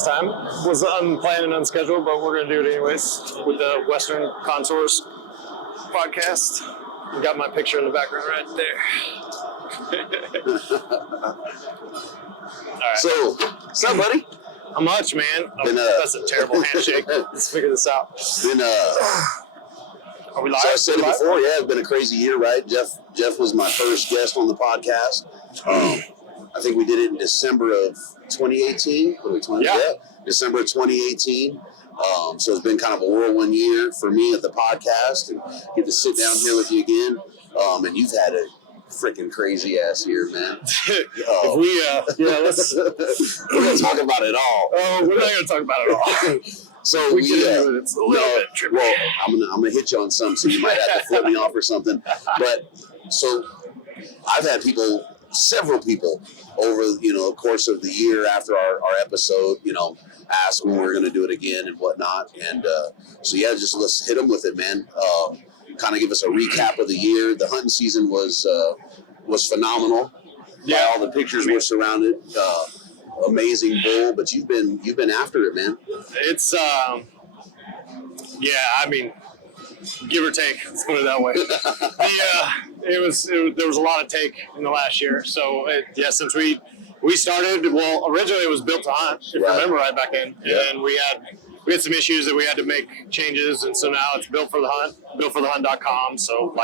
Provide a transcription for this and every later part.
last time. Was unplanned and unscheduled, but we're going to do it anyways with the Western Contours podcast. You got my picture in the background right there. All right. So, what's up, buddy? How much, man? That's a terrible handshake. Let's figure this out. Are we live? So I said it before, yeah, it's been a crazy year, right? Jeff was my first guest on the podcast. I think we did it in December of 2018. Yeah, December of 2018. So it's been kind of a whirlwind year for me at the podcast, and get to sit down here with you again. And you've had a freaking crazy ass year, man. We're gonna talk about it all. Oh, we're not gonna talk about it all. So we get into it. It's a little bit tricky. Well, I'm gonna hit you on something, so you might have to flip me off or something. But so I've had several people over the course of the year after our episode, ask when we're gonna do it again and whatnot. And so yeah, just let's hit them with it, man. Kind of give us a recap of the year. The hunting season was phenomenal. Yeah, all the pictures were surrounded. Amazing bull, but you've been after it, man. It's give or take. Let's put it that way. There was a lot of take in the last year. So since we started, well, originally it was built to hunt, if you remember right back in, and then we had some issues that we had to make changes, and so now it's built for the hunt, builtforthehunt.com. So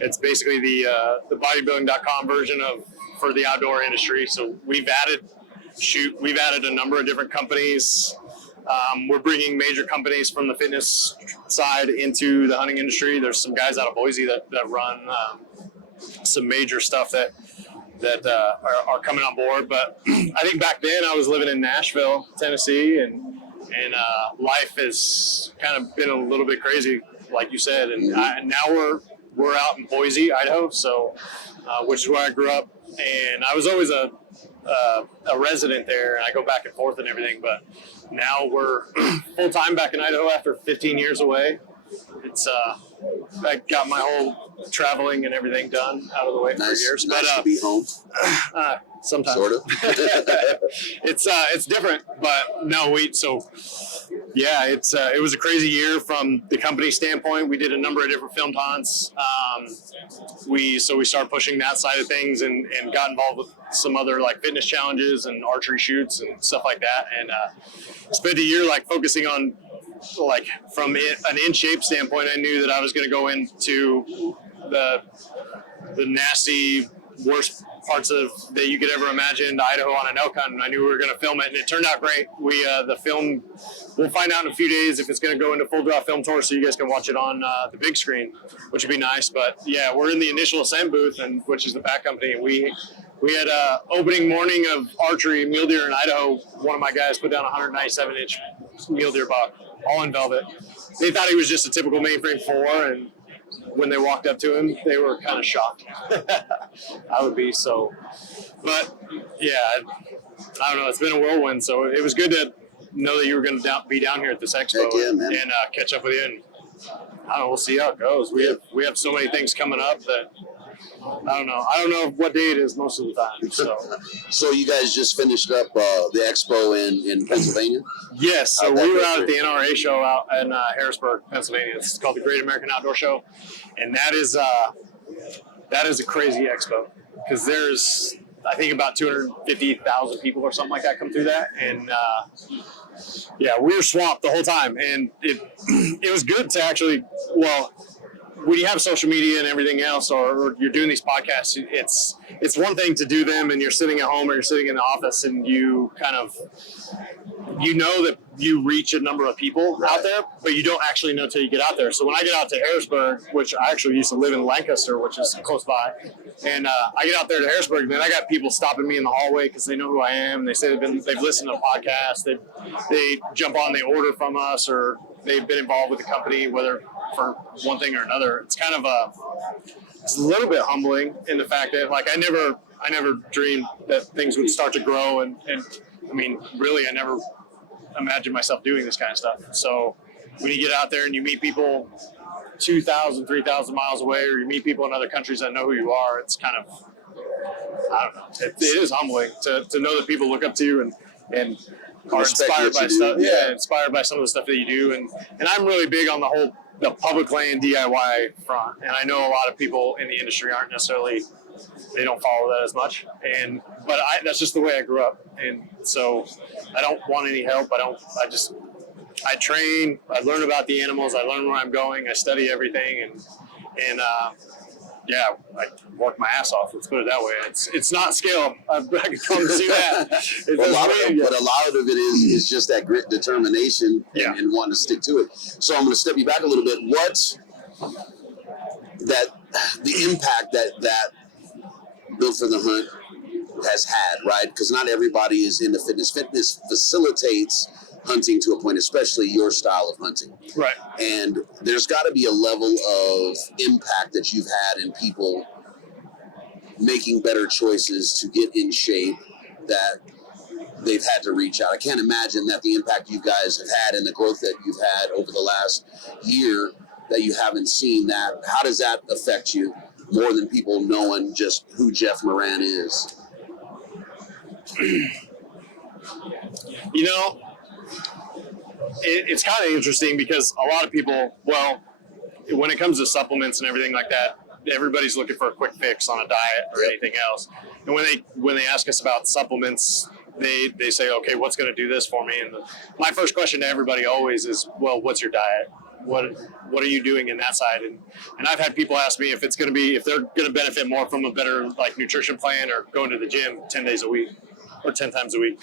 it's basically the bodybuilding.com version for the outdoor industry. So we've added a number of different companies. We're bringing major companies from the fitness side into the hunting industry. There's some guys out of Boise that run some major stuff that are coming on board. But I think back then I was living in Nashville, Tennessee, and life has kind of been a little bit crazy, like you said. And now we're out in Boise, Idaho, so which is where I grew up. And I was always a resident there, and I go back and forth and everything. But now we're full time back in Idaho after 15 years away. It's I got my whole traveling and everything done out of the way for years. Nice to be home. Sometimes, sort of. It's different, but no, it was a crazy year from the company standpoint. We did a number of different filmed hunts. We started pushing that side of things and got involved with some other fitness challenges and archery shoots and stuff like that. And spent a year focusing on from an in shape standpoint. I knew that I was going to go into the nasty worst parts that you could ever imagine, Idaho on an elk hunt, and I knew we were going to film it, and it turned out great. The film, we'll find out in a few days if it's going to go into full draw film tour, so you guys can watch it on the big screen, which would be nice. But yeah, we're in the Initial Ascent booth, which is the back company, and we had opening morning of archery mule deer in Idaho. One of my guys put down a 197-inch mule deer buck, all in velvet. They thought he was just a typical mainframe 4, and when they walked up to him, they were kind of shocked. I would be so. But, yeah, I don't know. It's been a whirlwind, so it was good to know that you were going to be down here at this expo and catch up with you. And I don't know. We'll see how it goes. We have so many things coming up that I don't know. I don't know what day it is most of the time. So you guys just finished up the expo in Pennsylvania? Yes. So we were out at the NRA show out in Harrisburg, Pennsylvania. It's called the Great American Outdoor Show, and that is a crazy expo because there's I think about 250,000 people or something like that come through that, and we were swamped the whole time, and it was good to actually when you have social media and everything else, or you're doing these podcasts, it's one thing to do them and you're sitting at home or you're sitting in the office and you kind of, know that you reach a number of people out there, but you don't actually know till you get out there. So when I get out to Harrisburg, which I actually used to live in Lancaster, which is close by, and I get out there to Harrisburg, then I got people stopping me in the hallway because they know who I am. They say they've listened to podcasts, they jump on, they order from us, or they've been involved with the company, whether for one thing or another. It's kind of it's a little bit humbling in the fact that I never dreamed that things would start to grow, and I mean, really, I never imagined myself doing this kind of stuff. So when you get out there and you meet people 2,000, 3,000 miles away, or you meet people in other countries that know who you are, it's kind of, I don't know, it is humbling to know that people look up to you and are Respect inspired what by you do. stuff. Yeah. Yeah, inspired by some of the stuff that you do, and I'm really big on the public land DIY front. And I know a lot of people in the industry aren't necessarily, they don't follow that as much. But that's just the way I grew up, and so I don't want any help. I train, I learn about the animals, I learn where I'm going, I study everything, and yeah, I work my ass off. Let's put it that way. It's not skill. I can promise you that. But a lot of it is just that grit, determination, and wanting to stick to it. So I'm going to step you back a little bit. What's the impact that Built for the Hunt has had, right? Because not everybody is into fitness. Fitness facilitates hunting to a point, especially your style of hunting. Right. And there's got to be a level of impact that you've had in people making better choices to get in shape that they've had to reach out. I can't imagine that the impact you guys have had and the growth that you've had over the last year that you haven't seen that. How does that affect you more than people knowing just who Jeff Moran is? You know, it's kind of interesting because a lot of people, when it comes to supplements and everything like that, everybody's looking for a quick fix on a diet or anything else. And when they ask us about supplements, they say, okay, what's going to do this for me? And my first question to everybody always is, well, what's your diet? What are you doing in that side? And I've had people ask me if they're going to benefit more from a better like nutrition plan or going to the gym 10 days a week or 10 times a week.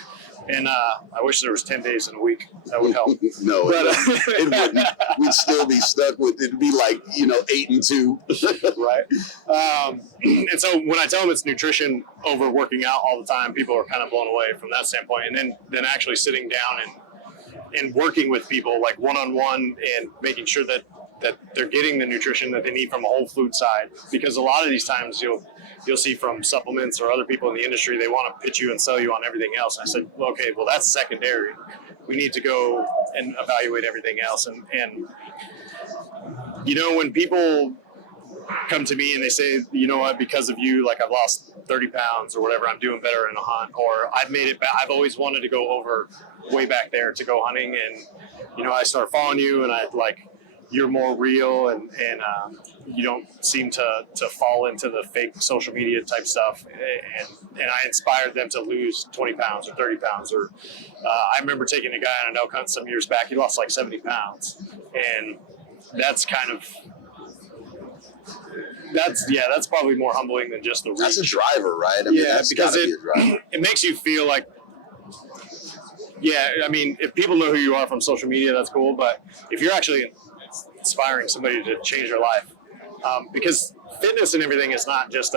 And I wish there was 10 days in a week. That would help. No, it wouldn't. We'd still be stuck with, it'd be like, 8 and 2. Right. And so when I tell them it's nutrition over working out all the time, people are kind of blown away from that standpoint. And then actually sitting down and working with people like one-on-one and making sure that they're getting the nutrition that they need from a whole food side. Because a lot of these times you'll see from supplements or other people in the industry, they want to pitch you and sell you on everything else. And I said, well, okay, well, that's secondary. We need to go and evaluate everything else. And when people come to me and they say, you know what, because of you, like I've lost 30 pounds or whatever, I'm doing better in a hunt, or I've made it back. I've always wanted to go over way back there to go hunting. And, I start following you and you're more real and you don't seem to fall into the fake social media type stuff. And I inspired them to lose 20 pounds or 30 pounds. Or I remember taking a guy on an elk hunt some years back. He lost like 70 pounds. And that's that's probably more humbling than just the reach. That's a driver, right? I mean, that's because it makes you feel like, if people know who you are from social media, that's cool. But if you're actually inspiring somebody to change their life, because fitness and everything is not just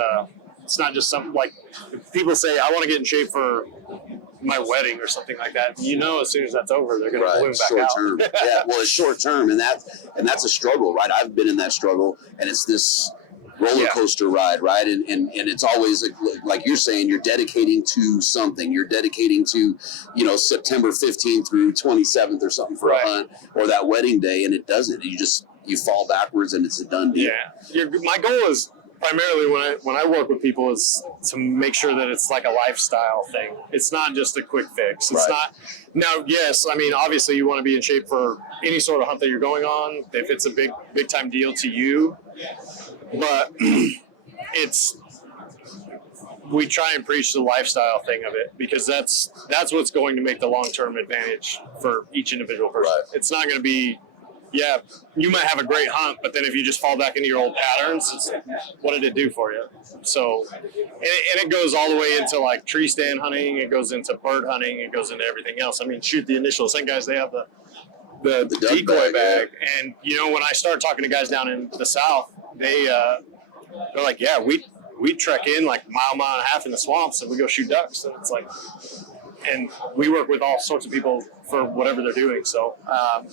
something like people say, I want to get in shape for my wedding or something like that. As soon as that's over, they're going to bloom back short out. Term. Yeah, well, it's short term, and that's a struggle, right? I've been in that struggle, and it's this roller coaster ride, right? And it's always like you're saying, you're dedicating to something. You're dedicating to, September 15th through 27th or something for a hunt or that wedding day, and it doesn't. You fall backwards, and it's a done deal. Yeah, my goal is primarily when I work with people is to make sure that it's like a lifestyle thing. It's not just a quick fix. It's not. Now, yes, I mean, obviously you want to be in shape for any sort of hunt that you're going on, if it's a big time deal to you. But we try and preach the lifestyle thing of it, because that's what's going to make the long-term advantage for each individual person. Right. It's not going to be, you might have a great hunt, but then if you just fall back into your old patterns, what did it do for you? So, and it goes all the way into like tree stand hunting. It goes into bird hunting. It goes into everything else. I mean, shoot, the Initial Ascent guys, they have the decoy bag. And, when I start talking to guys down in the South, they're like, we trek in like mile and a half in the swamps and we go shoot ducks. And it's like, and we work with all sorts of people for whatever they're doing. So, I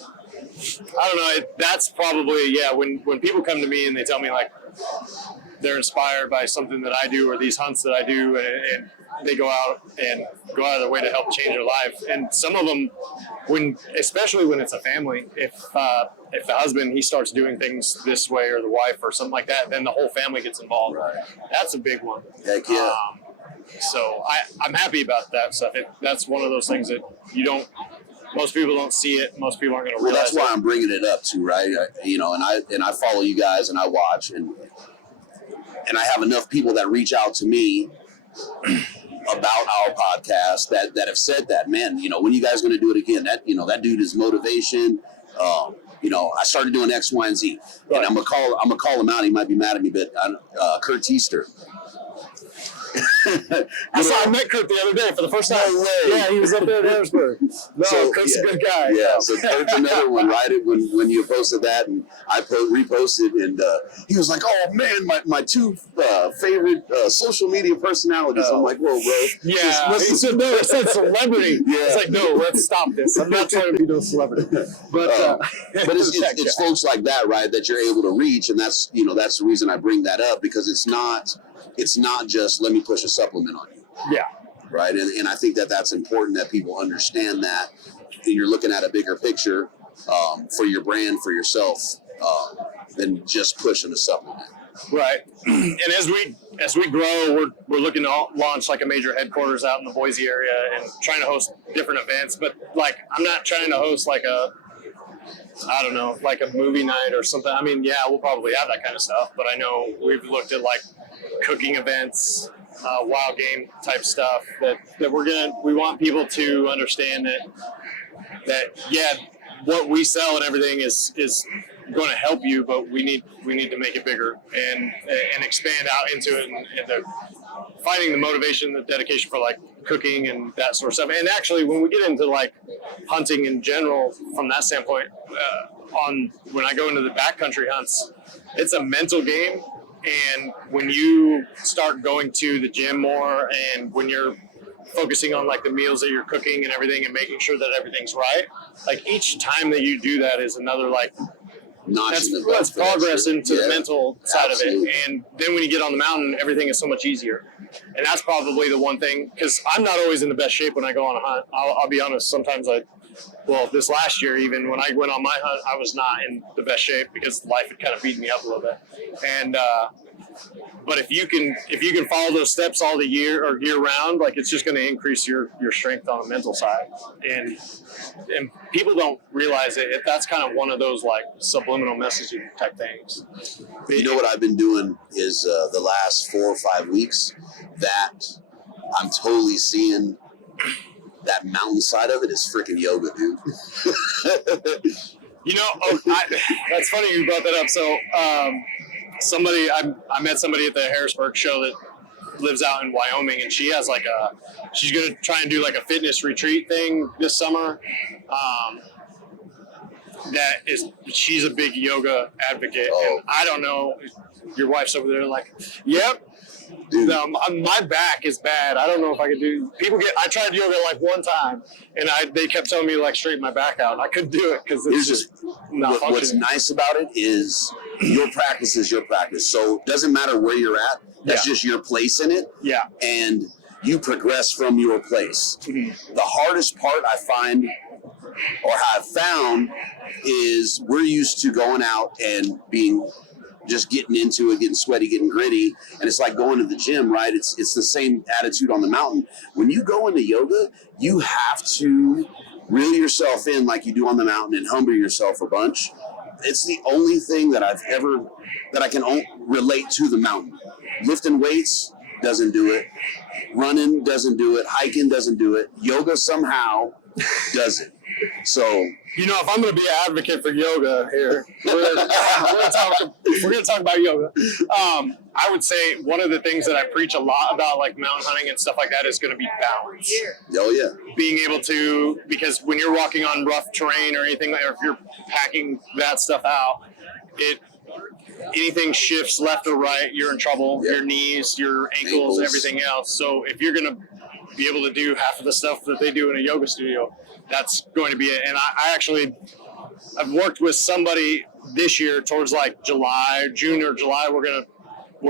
don't know. That's probably, when people come to me and they tell me like they're inspired by something that I do or these hunts that I do, and they go out of their way to help change their life. And some of them, especially when it's a family, if the husband, he starts doing things this way, or the wife or something like that, then the whole family gets involved. Right. That's a big one. Heck yeah. So I'm happy about that stuff. That's one of those things that most people don't see it. Most people aren't going to realize. Well, that's why I'm bringing it up too, right? And I follow you guys and I watch and I have enough people that reach out to me about our podcast that have said that, man, when you guys going to do it again? That dude is motivation. I started doing X, Y, and Z, and I'm gonna call him out. He might be mad at me, but Kurt Teester. I met Kurt the other day for the first time. No way. Yeah, he was up there in Harrisburg. No, Kurt's a good guy. Yeah, so Kurt's another one, right? When you posted that, and I reposted, and he was like, "Oh man, my two favorite social media personalities." I'm like, "Whoa, bro." Yeah, he said no. I said celebrity. Yeah. It's like, no, let's stop this. I'm not trying to be no celebrity. But it's folks like that, right? That you're able to reach, and that's the reason I bring that up, because it's not just let me push a supplement on you. Yeah. Right. And I think that's important that people understand that you're looking at a bigger picture for your brand, for yourself, than just pushing a supplement. Right. And as we grow, we're looking to launch like a major headquarters out in the Boise area and trying to host different events. But like, I'm not trying to host like a movie night or something. I mean, yeah, we'll probably have that kind of stuff, but I know we've looked at like cooking events, wild game type stuff that we want people to understand that yeah, what we sell and everything is going to help you, but we need to make it bigger and expand out into it and finding the motivation, the dedication for like cooking and that sort of stuff. And actually, when we get into like hunting in general, from that standpoint, when I go into the backcountry hunts, it's a mental game. And when you start going to the gym more, and when you're focusing on like the meals that you're cooking and everything, and making sure that everything's right, like each time that you do that is another like that's progress into the mental side of it. And then when you get on the mountain, everything is so much easier. And that's probably the one thing, because I'm not always in the best shape when I go on a hunt. I'll be honest, sometimes this last year, even when I went on my hunt, I was not in the best shape because life had kind of beaten me up a little bit. And but if you can follow those steps all the year or year round, like it's just going to increase your strength on the mental side. And people don't realize it. That's kind of one of those like subliminal messaging type things. You know what I've been doing is the last 4 or 5 weeks that I'm totally seeing. That mountain side of it is freaking yoga, dude. That's funny you brought that up. So, I met somebody at the Harrisburg show that lives out in Wyoming, and she has she's going to try and do like a fitness retreat thing this summer. She's a big yoga advocate. Oh. And I don't know, your wife's over there like, yep. Dude. My back is bad. I don't know if I could do. I tried yoga like one time, and they kept telling me to like straighten my back out. And I couldn't do it because it's just not functioning. What's nice about it is your practice is your practice. So it doesn't matter where you're at. That's just your place in it. Yeah. And you progress from your place. Mm-hmm. The hardest part I find, or have found, is we're used to going out and just getting into it, getting sweaty, getting gritty, and it's like going to the gym, right? It's the same attitude on the mountain. When you go into yoga, you have to reel yourself in like you do on the mountain and humble yourself a bunch. It's the only thing that I can relate to the mountain. Lifting weights doesn't do it. Running doesn't do it. Hiking doesn't do it. Yoga somehow does it. So, if I'm going to be an advocate for yoga here, we're going to talk about yoga. I would say one of the things that I preach a lot about, like mountain hunting and stuff like that, is going to be balance. Oh yeah. Being able to, because when you're walking on rough terrain or anything, or if you're packing that stuff out, anything shifts left or right, you're in trouble. Your knees, your ankles, everything else. So if you're going to be able to do half of the stuff that they do in a yoga studio, that's going to be it. And I've worked with somebody this year towards like June or July. We're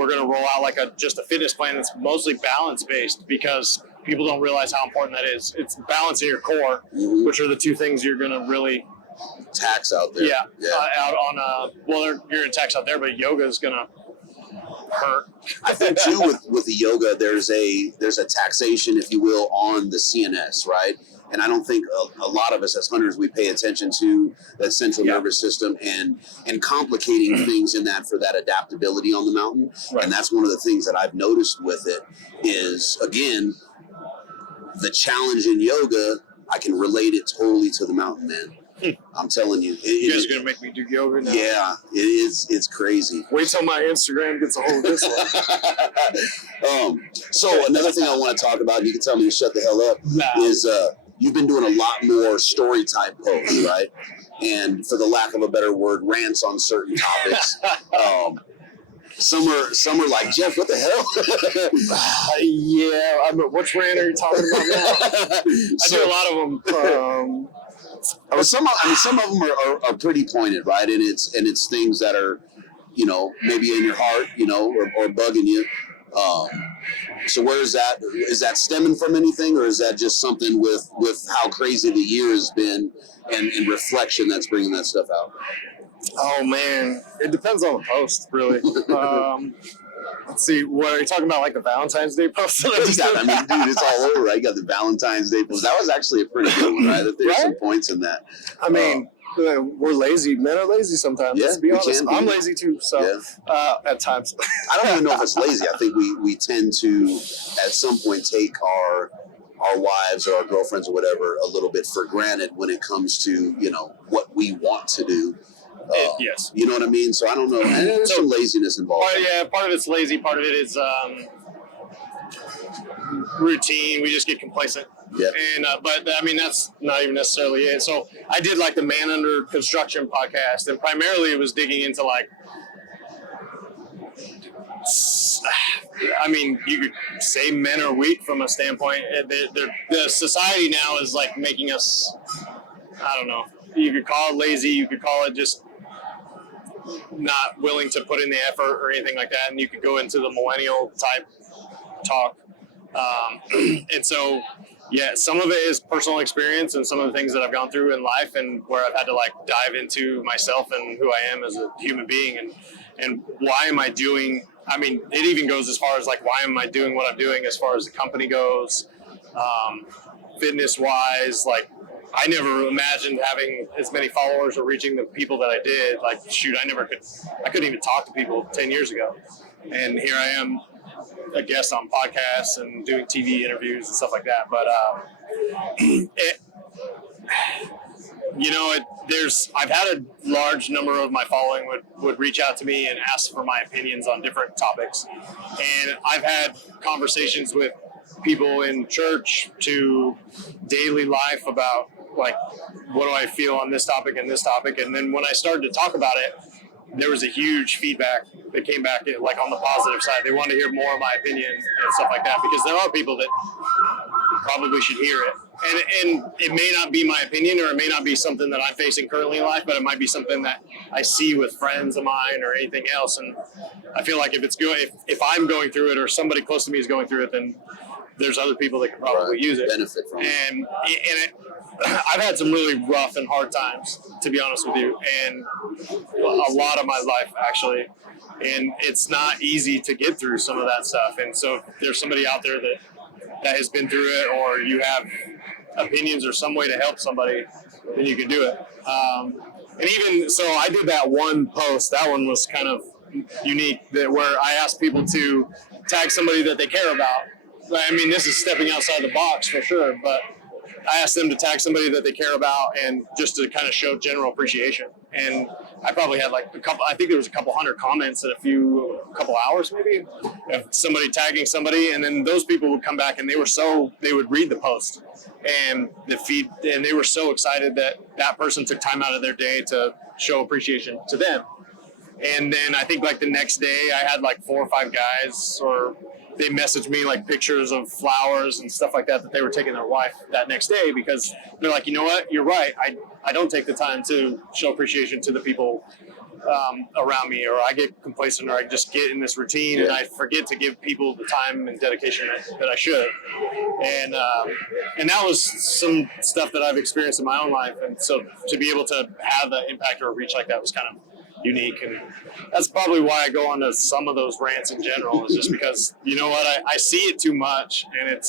gonna roll out like just a fitness plan that's mostly balance based, because people don't realize how important that is. It's balancing your core, which are the two things you're gonna really tax out there. Yeah. Out on you're gonna tax out there, but yoga is gonna hurt. I think too with the yoga, there's a taxation, if you will, on the CNS, right? And I don't think a lot of us as hunters, we pay attention to that central nervous system and complicating things in that for that adaptability on the mountain. Right. And that's one of the things that I've noticed with it is, again, the challenge in yoga, I can relate it totally to the mountain, man. I'm telling you. You guys are going to make me do yoga now? Yeah, it is. It's crazy. Wait till my Instagram gets a hold of this one. So another thing I want to talk about, you can tell me to shut the hell up, is you've been doing a lot more story type posts, right? And for the lack of a better word, rants on certain topics. Some are like, Jeff, what the hell? Yeah, which rant are you talking about now? I do a lot of them. Some of them are pretty pointed, right? And it's things that are, maybe in your heart, or bugging you. So where is that? Is that stemming from anything, or is that just something with how crazy the year has been and reflection that's bringing that stuff out? Oh man, it depends on the post, really. Let's see, what are you talking about? Like the Valentine's Day post? Dude, it's all over, right? You got the Valentine's Day post. That was actually a pretty good one, right? There's some points in that. I mean, we're lazy. Men are lazy sometimes. Yeah, let's be honest. I'm lazy too, so at times. I don't even know if it's lazy. I think we tend to, at some point, take our wives or our girlfriends or whatever a little bit for granted when it comes to, what we want to do. Yes. You know what I mean? So I don't know. And there's some laziness involved. Part of it's lazy. Part of it is routine. We just get complacent. Yeah. And but I mean that's not even necessarily it. So I did like the Man Under Construction podcast, and primarily it was digging into like. I mean, you could say men are weak from a standpoint. The society now is like making us. I don't know. You could call it lazy. You could call it just not willing to put in the effort or anything like that. And you could go into the millennial type talk. And so, yeah, some of it is personal experience and some of the things that I've gone through in life and where I've had to like dive into myself and who I am as a human being and why am I doing, I mean, it even goes as far as like, why am I doing what I'm doing as far as the company goes, fitness wise, like, I never imagined having as many followers or reaching the people that I did. Like, shoot, I couldn't even talk to people 10 years ago. And here I am, a guest on podcasts and doing TV interviews and stuff like that. But, I've had a large number of my following would reach out to me and ask for my opinions on different topics. And I've had conversations with people in church to daily life about like, what do I feel on this topic and this topic? And then when I started to talk about it, there was a huge feedback that came back like on the positive side. They wanted to hear more of my opinion and stuff like that, because there are people that probably should hear it. And it may not be my opinion, or it may not be something that I'm facing currently in life, but it might be something that I see with friends of mine or anything else. And I feel like if I'm going through it or somebody close to me is going through it, then there's other people that can probably use it. Benefit from it. And I've had some really rough and hard times, to be honest with you, and a lot of my life, actually. And it's not easy to get through some of that stuff. And so if there's somebody out there that has been through it, or you have opinions or some way to help somebody, then you can do it. And even so, I did that one post. That one was kind of unique, where I asked people to tag somebody that they care about. I mean, this is stepping outside the box for sure, but I asked them to tag somebody that they care about and just to kind of show general appreciation. And I probably had like I think there was a couple hundred comments in a couple hours maybe, of somebody tagging somebody. And then those people would come back and they would read the post and the feed, and they were so excited that person took time out of their day to show appreciation to them. And then I think like the next day I had like 4 or 5 guys, or they messaged me like pictures of flowers and stuff like that they were taking their wife that next day, because they're like, you know what, you're right. I don't take the time to show appreciation to the people around me, or I get complacent, or I just get in this routine and I forget to give people the time and dedication that I should. And that was some stuff that I've experienced in my own life. And so to be able to have the impact or reach like that was kind of unique, and that's probably why I go on to some of those rants in general. Is just because you know what, I see it too much, and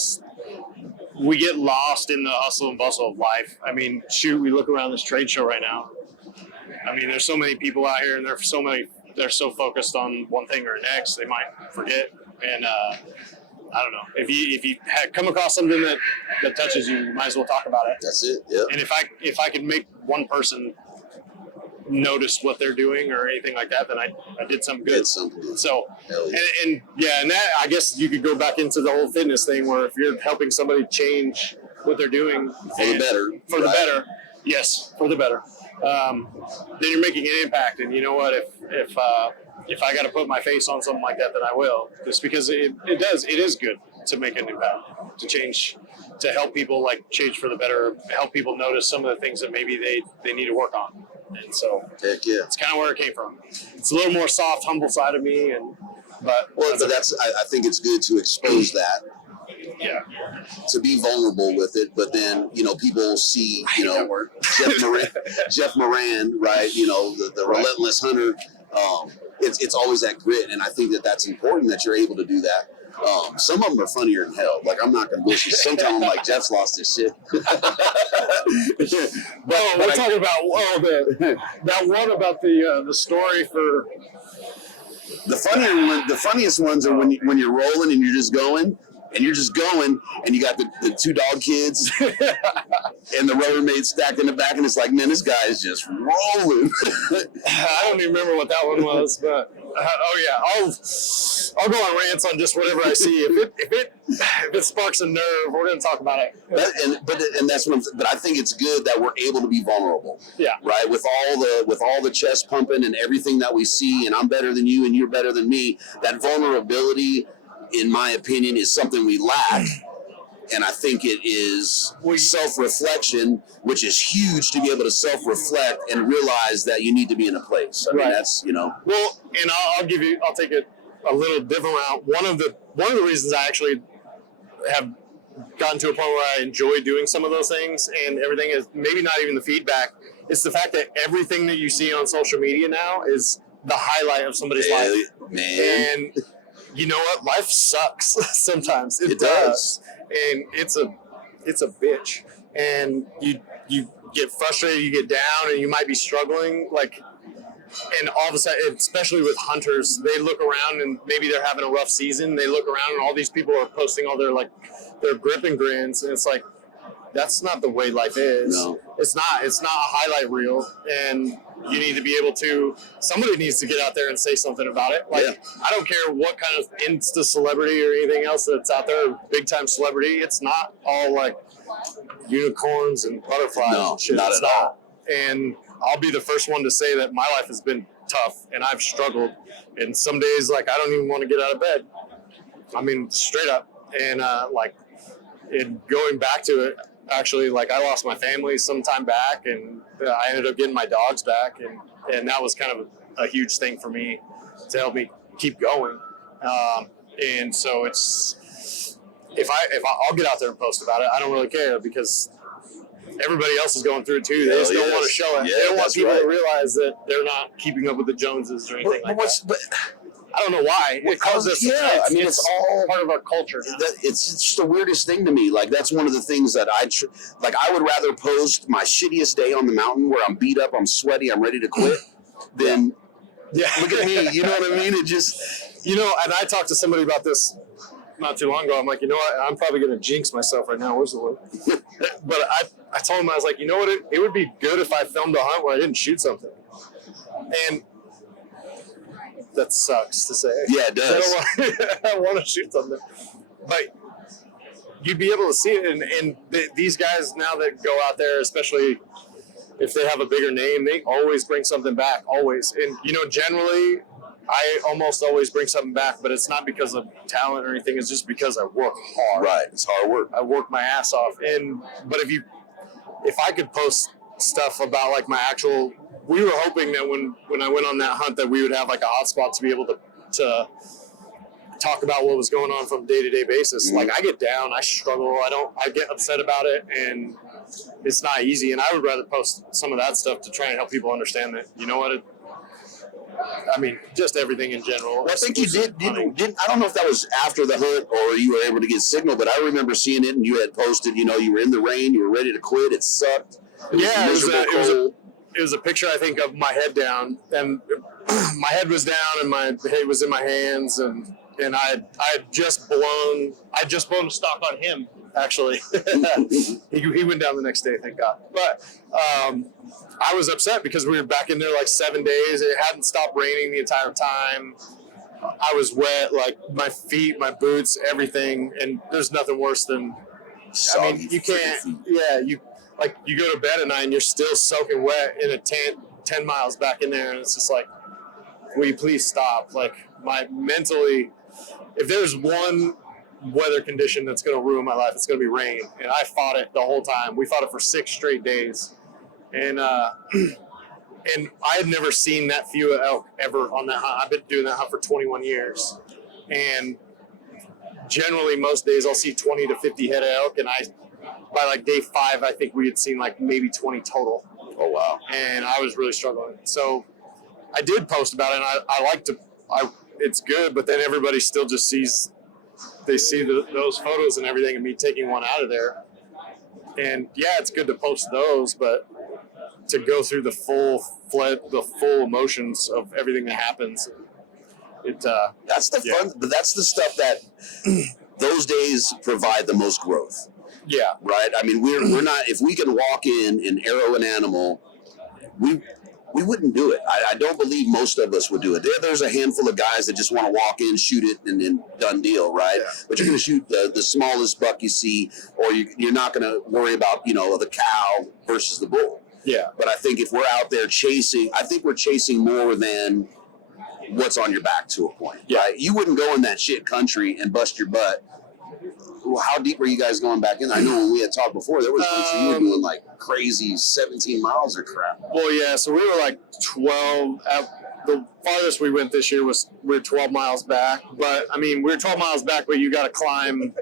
we get lost in the hustle and bustle of life. I mean, shoot, we look around this trade show right now. I mean, there's so many people out here, and they're so focused on one thing or next, they might forget. And I don't know. If you come across something that touches you, you might as well talk about it. That's it. Yeah. And if I could make one person notice what they're doing or anything like that, then I did something good. So, and that, I guess you could go back into the whole fitness thing where if you're helping somebody change what they're doing for the better, yes, for the better, then you're making an impact. And you know what, if I got to put my face on something like that, then I will, just because it is good to make an impact, to change, to help people like change for the better, help people notice some of the things that maybe they need to work on. And so it's kind of where it came from. It's a little more soft, humble side of me, but I think it's good to expose that. Yeah. To be vulnerable with it, but then people see Jeff Moran, right? The relentless hunter. It's always that grit, and I think that's important that you're able to do that. Some of them are funnier than hell. Like, I'm not gonna bullshit. Sometimes I'm like, Jeff's lost his shit. We're talking about that one about the story for the funniest ones are when you're rolling and you're just going. And you're just going, and you got the two dog kids and the Rubbermaid stacked in the back, and it's like, man, this guy is just rolling. I don't even remember what that one was, but I'll go on rants on just whatever I see. If it sparks a nerve, we're going to talk about it. But I think it's good that we're able to be vulnerable. Yeah. Right. With all the chest pumping and everything that we see, and I'm better than you and you're better than me. That vulnerability, in my opinion, is something we lack. And I think it is self-reflection, which is huge, to be able to self-reflect and realize that you need to be in a place. I mean, that's, Well, and I'll take it a little different route. One of the reasons I actually have gotten to a point where I enjoy doing some of those things and everything is maybe not even the feedback. It's the fact that everything that you see on social media now is the highlight of somebody's life. Man. And you know what? Life sucks sometimes. It does. And it's a bitch. And you get frustrated, you get down, and you might be struggling. And all of a sudden, especially with hunters, they look around and maybe they're having a rough season. They look around and all these people are posting all their grip and grins, and it's like, that's not the way life is. No. It's not a highlight reel, and you need to be able to, somebody needs to get out there and say something about it. I don't care what kind of Insta celebrity or anything else that's out there, big time celebrity. It's not all like unicorns and butterflies and shit. Not at all. And I'll be the first one to say that my life has been tough and I've struggled. And some days, I don't even want to get out of bed. I mean, straight up. And going back to it, actually, I lost my family some time back, and I ended up getting my dogs back, and that was kind of a huge thing for me to help me keep going. And so I'll get out there and post about it. I don't really care because everybody else is going through it too. They just don't want to show it. They don't want people to realize that they're not keeping up with the Joneses or anything like that. But I don't know why. It's all part of our culture. It's just the weirdest thing to me. That's one of the things that I would rather post my shittiest day on the mountain where I'm beat up, I'm sweaty, I'm ready to quit, than look at me. You know what I mean? It just, and I talked to somebody about this not too long ago. I'm like, you know what? I'm probably going to jinx myself right now. Where's the word? But I told him, I was like, you know what? It would be good if I filmed a hunt where I didn't shoot something. And that sucks to say. Yeah, it does. I want to shoot something. But you'd be able to see it. And these guys now that go out there, especially if they have a bigger name, they always bring something back, always. And, generally, I almost always bring something back, but it's not because of talent or anything. It's just because I work hard. Right, it's hard work. I work my ass off. But if I could post stuff about my actual, we were hoping that when I went on that hunt that we would have a hotspot to be able to talk about what was going on from day-to-day basis. Mm-hmm. I get down, I struggle, I get upset about it, and it's not easy. And I would rather post some of that stuff to try and help people understand that, you know what, I mean, just everything in general. Well, I think you did. I don't know if that was after the hunt or you were able to get signal, but I remember seeing it and you had posted, you know, you were in the rain, you were ready to quit. It sucked. It was a picture, I think, of my head down, and my head was down, and my head was in my hands, and I had just blown a stock on him, actually. he went down the next day, thank God. But I was upset because we were back in there like 7 days. It hadn't stopped raining the entire time. I was wet, like my feet, my boots, everything, and there's nothing worse than, I mean, you can't, you go to bed at night and you're still soaking wet in a tent 10 miles back in there, and it's just like, will you please stop? Like, mentally, if there's one weather condition that's going to ruin my life, it's going to be rain, and I fought it the whole time. We fought it for 6 straight days, and I had never seen that few elk ever on that hunt. I've been doing that hunt for 21 years, and generally most days I'll see 20 to 50 head of elk, and by like day 5, I think we had seen like maybe 20 total. Oh, wow. And I was really struggling. So I did post about it, and I like to, it's good, but then everybody still just sees those photos and everything and me taking one out of there. And yeah, it's good to post those, but to go through the full emotions of everything that happens, that's the fun, but that's the stuff that those days provide the most growth. Yeah. Right. I mean, we're not, if we can walk in and arrow an animal, we wouldn't do it. I don't believe most of us would do it. There's a handful of guys that just want to walk in, shoot it, and then done deal, right? Yeah. But you're going to shoot the smallest buck you see, or you're not going to worry about, you know, the cow versus the bull. Yeah. But I think if we're out there chasing, I think we're chasing more than what's on your back to a point. Yeah. Right? You wouldn't go in that shit country and bust your butt. Well, how deep were you guys going back in? I know when we had talked before, there was weeks you were doing like crazy 17 miles of crap. Well, yeah, so we were like 12. The farthest we went this year we were 12 miles back. But, I mean, we were 12 miles back, but you got to climb,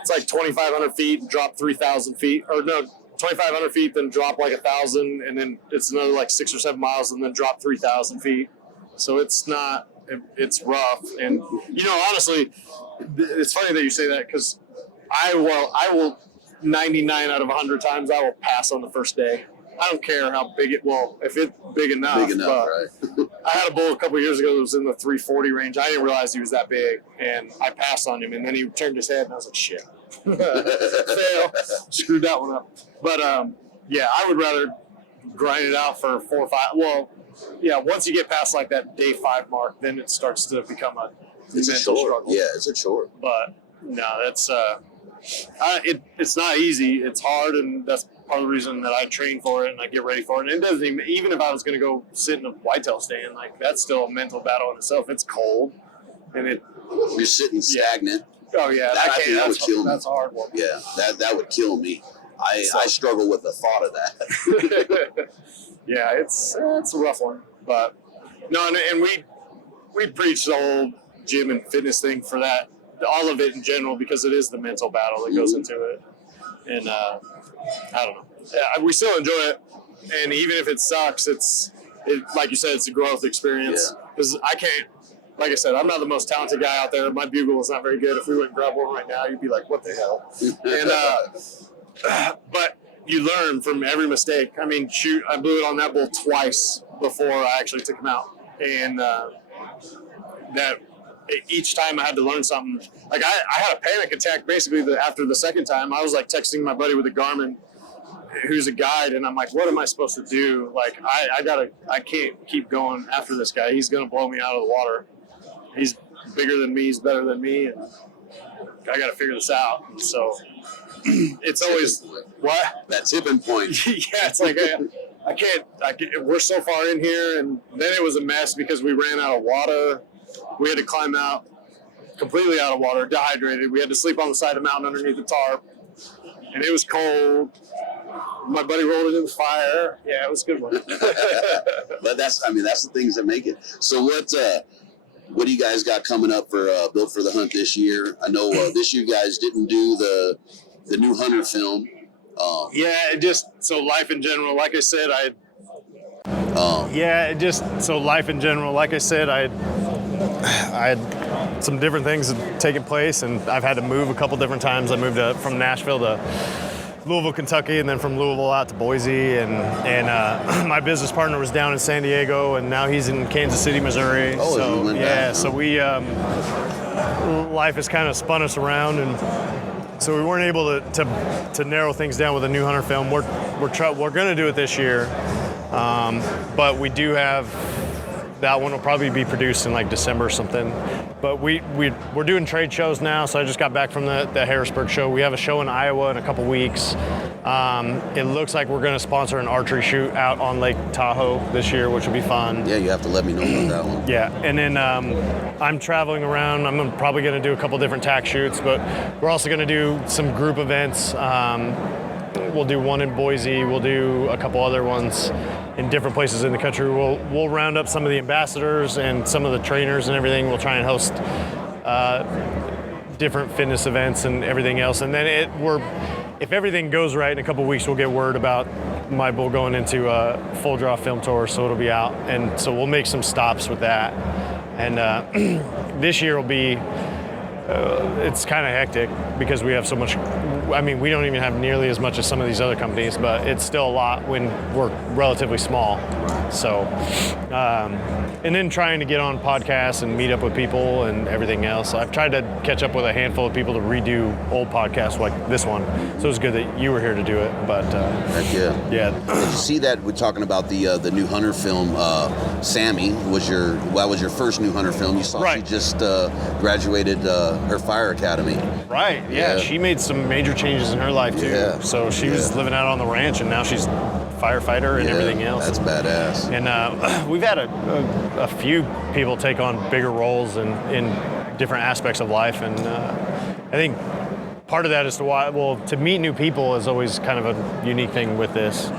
it's like 2,500 feet and drop 3,000 feet. Or no, 2,500 feet, then drop like 1,000, and then it's another like 6 or 7 miles, and then drop 3,000 feet. So it's rough. And, you know, honestly, it's funny that you say that, because I will 99 out of 100 times I will pass on the first day. I don't care how big if it's big enough. Big enough, right? I had a bull a couple of years ago that was in the 340 range. I didn't realize he was that big, and I passed on him, and then he turned his head, and I was like, shit. Fail. Screwed that one up. But, yeah, I would rather grind it out for 4 or 5. Well, yeah, once you get past like that day 5 mark, then it starts to become a mental struggle. Yeah, it's a chore. But no, that's it's not easy. It's hard, and that's part of the reason that I train for it and I get ready for it. And it doesn't even if I was going to go sit in a whitetail stand, like that's still a mental battle in itself. It's cold, and you're sitting stagnant. Oh yeah, that would kill me. That's a hard one. Yeah, that would kill me. I struggle with the thought of that. Yeah, it's a rough one, but no, and we preach the whole gym and fitness thing for that, all of it in general, because it is the mental battle that goes into it, and I don't know. Yeah, we still enjoy it, and even if it sucks, it's like you said, it's a growth experience. Because I can't, like I said, I'm not the most talented guy out there. My bugle is not very good. If we went and grabbed one right now, you'd be like, what the hell? And but you learn from every mistake. I mean, shoot, I blew it on that bull twice before I actually took him out. And that each time I had to learn something. Like I had a panic attack basically after the second time. I was like texting my buddy with a Garmin who's a guide, and I'm like, what am I supposed to do? Like, I can't keep going after this guy. He's going to blow me out of the water. He's bigger than me. He's better than me. And I got to figure this out. And so it's always what? That tipping point. Yeah, it's like I can't. We're so far in here, and then it was a mess because we ran out of water. We had to climb out completely out of water, dehydrated. We had to sleep on the side of the mountain underneath the tarp, and it was cold. My buddy rolled it in the fire. Yeah, it was a good one. But that's the things that make it. So what do you guys got coming up for Built for the Hunt this year? I know this year you guys didn't do the new Hunter film. Yeah, so life in general. Like I said, Yeah, just so life in general. Like I said, I had some different things taking place, and I've had to move a couple different times. I moved from Nashville to Louisville, Kentucky, and then from Louisville out to Boise. And my business partner was down in San Diego, and now he's in Kansas City, Missouri. Oh, so you went yeah, back. so we life has kind of spun us around, and so we weren't able to narrow things down with a new hunter film. We're going to do it this year, but we do have. That one will probably be produced in like December or something. But we're doing trade shows now, so I just got back from the Harrisburg show. We have a show in Iowa in a couple weeks. It looks like we're going to sponsor an archery shoot out on Lake Tahoe this year, which will be fun. Yeah, you have to let me know about that one. Yeah, and then I'm traveling around. I'm probably going to do a couple different tack shoots, but we're also going to do some group events. We'll do one in Boise. We'll do a couple other ones in different places in the country. We'll round up some of the ambassadors and some of the trainers and everything. We'll try and host different fitness events and everything else. And then if everything goes right in a couple weeks, we'll get word about my bull going into a full draw film tour, so it'll be out. And so we'll make some stops with that. And this year will be. It's kind of hectic because we have so much. I mean, we don't even have nearly as much as some of these other companies, but it's still a lot when we're relatively small. So, and then trying to get on podcasts and meet up with people and everything else. I've tried to catch up with a handful of people to redo old podcasts like this one. So it's good that you were here to do it. But heck yeah. Yeah. Did you see that we're talking about the new hunter film? Sammy was your first new hunter film. You saw Right. She just graduated her fire academy. Right. Yeah. She made some major changes in her life too. Yeah. So she was living out on the ranch, and now she's firefighter and everything else. That's badass. And we've had a few people take on bigger roles in different aspects of life, and I think part of that is to meet new people is always kind of a unique thing with this.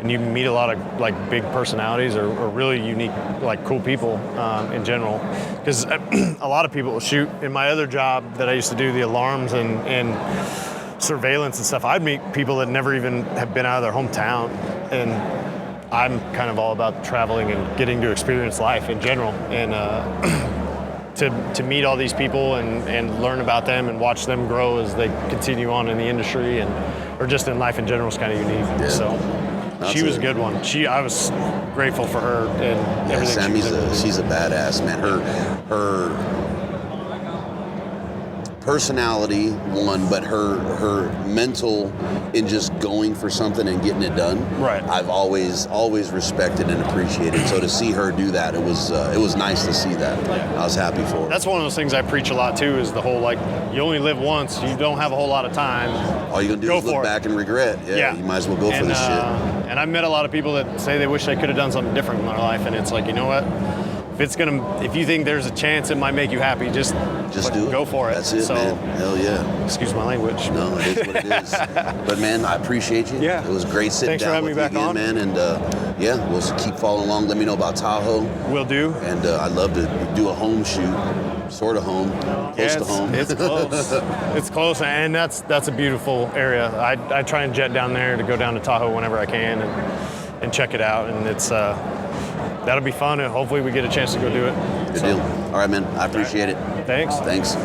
And you meet a lot of like big personalities or really unique, like cool people in general. Because a lot of people shoot in my other job that I used to do, the alarms and surveillance and stuff, I'd meet people that never even have been out of their hometown. And I'm kind of all about traveling and getting to experience life in general. And to meet all these people and learn about them and watch them grow as they continue on in the industry or just in life in general is kind of unique. Yeah. So she was a good one. I was grateful for her and everything. She's a badass, man. Her personality, one, but her mental in just going for something and getting it done. Right. I've always respected and appreciated. So to see her do that, it was nice to see that. I was happy for her. That's one of those things I preach a lot too, is the whole like, you only live once, you don't have a whole lot of time. All you're gonna do is look back and regret. Yeah. You might as well go for this shit. And I've met a lot of people that say they wish they could have done something different in their life, and it's like, you know what? If you think there's a chance it might make you happy, just do it. Go for it. That's it, man. Hell yeah. Excuse my language. No, it is what it is. But man, I appreciate you. Yeah. It was great sitting down with you again, man. And we'll keep following along. Let me know about Tahoe. Will do. And I'd love to do a home shoot, sort of home, close to home. It's close. It's close, and that's a beautiful area. I try and jet down there to go down to Tahoe whenever I can and check it out, and it's that'll be fun, and hopefully we get a chance to go do it. Good deal. All right, man. I appreciate it. Thanks. Thanks.